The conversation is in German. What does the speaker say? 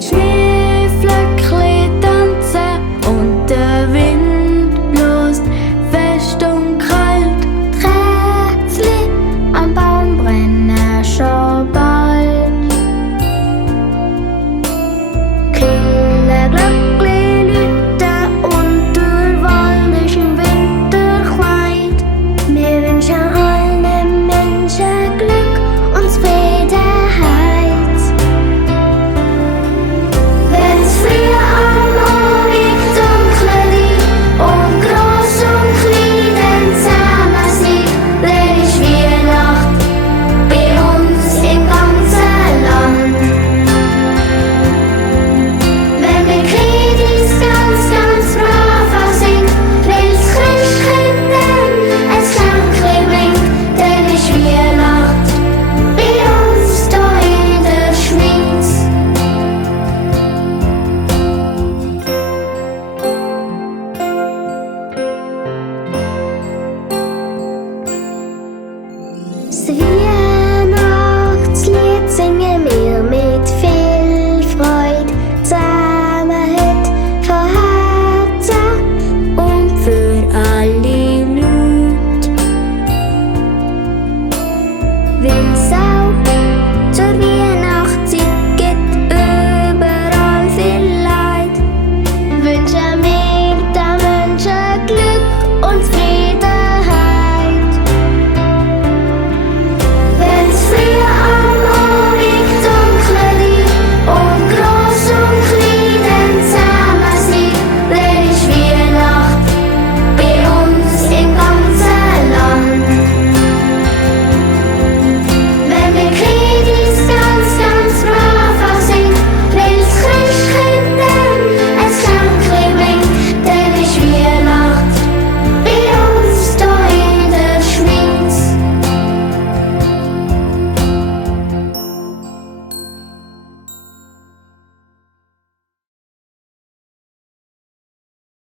Schneeflöckli tanzen und der Wind bläst fest und kalt. Rätsli am Baum brennen schon bald. Kinderglöckli läuten und der Wald ist im Winterkleid. Wir wünschen allen Menschen Glück und Zufriedenheit. Wenn's früh am Abend dunkel ist und gross und klein dann zusammen sind, dann ist Weihnacht bei uns im ganzen Land. Wenn wir Kiddies ganz brav sind, weil's Christkind dann ein Geschenk bringt, dann ist Weihnacht bei uns da in der Schweiz. Sweet